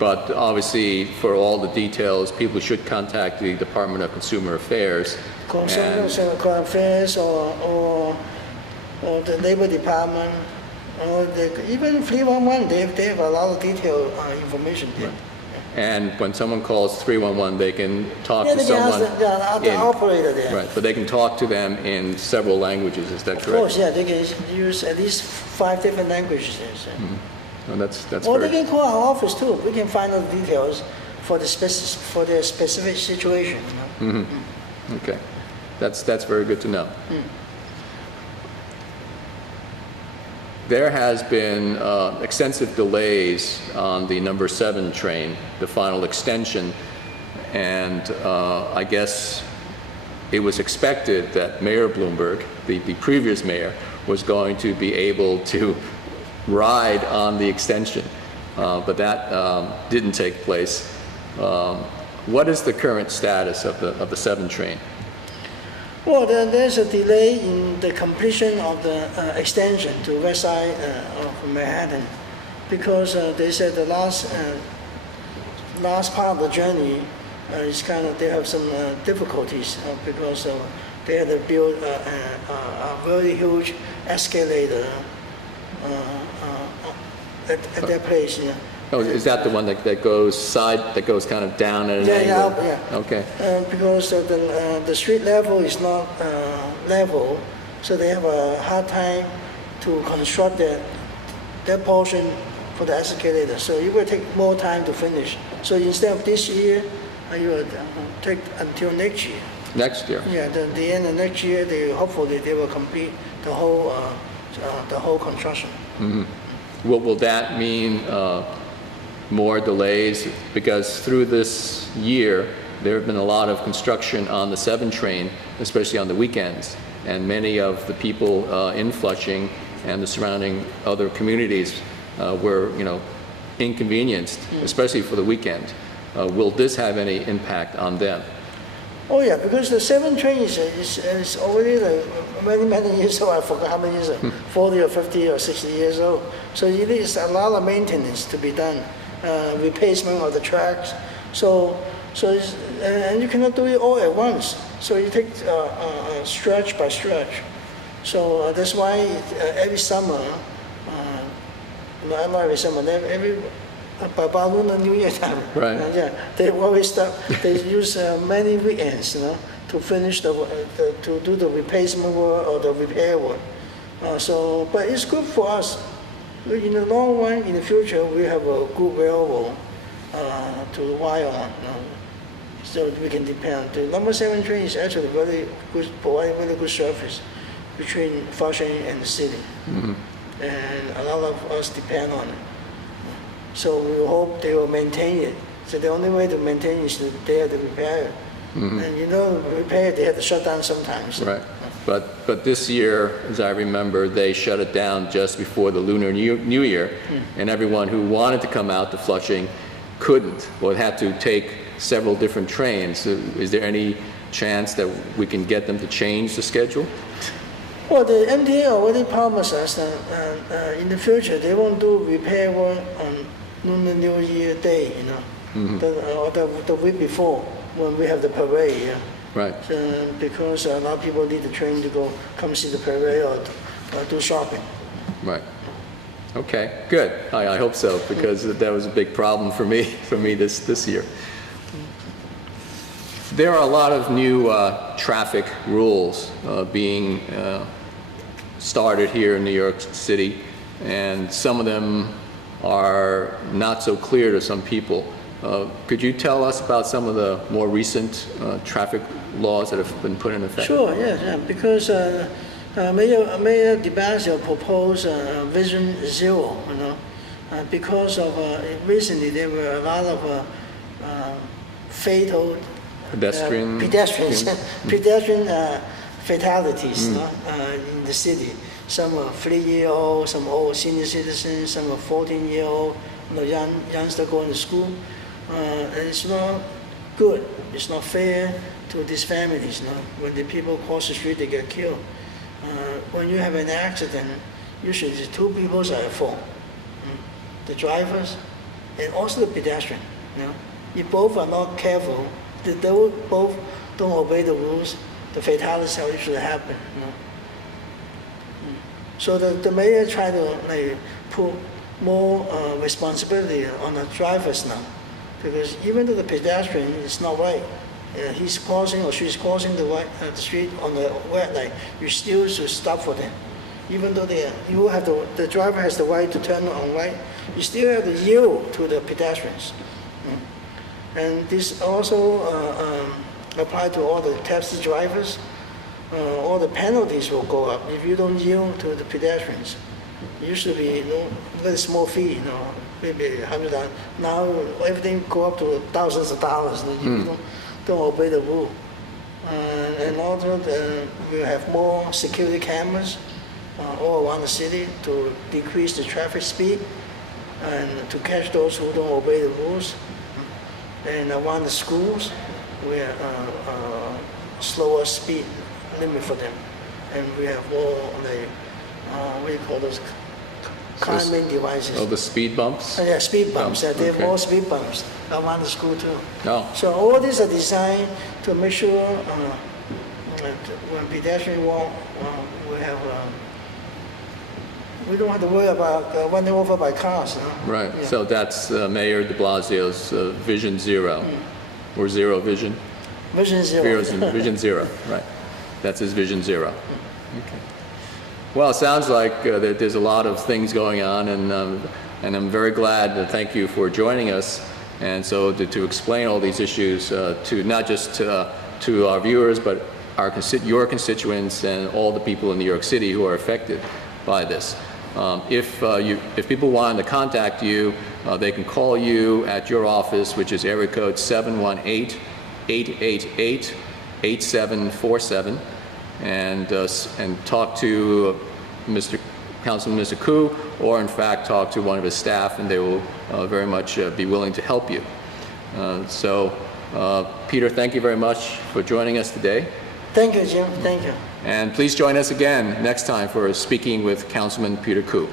But obviously, for all the details, people should contact the Department of Consumer Affairs. Consumer Affairs or the Labor Department, or even 311, they have a lot of detailed information there. Right. And when someone calls 311, they can talk Yeah, to they can someone. ask the operator there. Right, but they can talk to them in several languages, is that correct? Of course, yeah, they can use at least 5 different languages there. So. Well, that's Or very... they can call our office too. We can find out details for their specific situation. You know? Okay, that's very good to know. There has been extensive delays on the number 7 train, the final extension, and I guess it was expected that Mayor Bloomberg, the previous mayor, was going to be able to ride on the extension, but that didn't take place. What is the current status of the 7 train? Well, there's a delay in the completion of the extension to west side of Manhattan because they said the last part of the journey is they have some difficulties because they had to build a very huge escalator at that place. Yeah. Oh, is that the one that goes kind of down at an angle? Yeah. Okay. Because the street level is not level, so they have a hard time to construct that portion for the escalator. So it will take more time to finish. So instead of this year, it will take until next year. Next year? Yeah, the end of next year, hopefully they will complete the whole construction. Will that mean more delays? Because through this year, there have been a lot of construction on the 7 train, especially on the weekends. And many of the people in Flushing and the surrounding other communities were, inconvenienced, especially for the weekend. Will this have any impact on them? Oh yeah, because the 7 train is already many years old. I forgot how many years, 40 or 50 or 60 years old. So it is a lot of maintenance to be done, replacement of the tracks. So and you cannot do it all at once. So you take stretch by stretch. So that's why every summer, not every summer, by Lunar New Year time, right? They always start. They use many weekends, to finish to do the replacement work or the repair work. But it's good for us. In the long run, in the future, we have a good railroad to rely on, so we can depend. The number 7 train is actually very good, providing very good service between Flushing and the city, and a lot of us depend on it. So we hope they will maintain it. So the only way to maintain it is that they have to repair it. And repair it, they have to shut down sometimes. Right. But this year, as I remember, they shut it down just before the Lunar New Year, and everyone who wanted to come out to Flushing couldn't. Well, it had to take several different trains. Is there any chance that we can get them to change the schedule? Well, the MTA already promised us that in the future they won't do repair work on Lunar New Year day, or the week before when we have the parade. Yeah. Right. Because a lot of people need the train to come see the parade or do shopping. Right. Okay. Good. I hope so, because that was a big problem for me this year. There are a lot of new traffic rules being started here in New York City, and some of them are not so clear to some people. Could you tell us about some of the more recent traffic laws that have been put in effect? Sure, yeah. Because Mayor de Blasio proposed Vision Zero, because of recently there were a lot of fatal pedestrian fatalities in the city. Some are 3-year-old, some old senior citizens, some are 14-year-old, youngster going to school. And it's not good. It's not fair to these families. When the people cross the street, they get killed. When you have an accident, usually 2 people are at fault. The drivers and also the pedestrian. You know, if both are not careful, they both don't obey the rules, the fatalities are usually happen. You know. So the mayor tried to like put more responsibility on the drivers now, because even though the pedestrian is not right, he's crossing or she's crossing the street on the red light, you still should stop for them. Even though the driver has the right to turn on right, you still have to yield to the pedestrians. And this also apply to all the taxi drivers. All the penalties will go up if you don't yield to the pedestrians. Usually, very small fee, maybe $100. Now everything go up to thousands of dollars. You don't obey the rule. And also, we have more security cameras all around the city to decrease the traffic speed and to catch those who don't obey the rules. And around the schools, we have slower speed limit for them, and we have more what do you call those calming devices? Oh, the speed bumps? Yeah, speed bumps. Oh, They have okay. more speed bumps around the school too. Oh. So all these are designed to make sure that when pedestrians walk, we don't have to worry about running over by cars. Right. Yeah. So that's Mayor de Blasio's Vision Zero, or Zero Vision? Vision Zero. Vision Zero, right. That's his Vision Zero. Okay. Well, it sounds like that there's a lot of things going on, and I'm very glad. Thank you for joining us, and so to explain all these issues to not just to our viewers, but your constituents and all the people in New York City who are affected by this. If people wanted to contact you, they can call you at your office, which is area code 718-888-8747, and talk to Councilman Mr. Koo, or in fact talk to one of his staff, and they will very much be willing to help you. Peter, thank you very much for joining us today. Thank you, Jim. Thank you. And please join us again next time for Speaking with Councilman Peter Koo.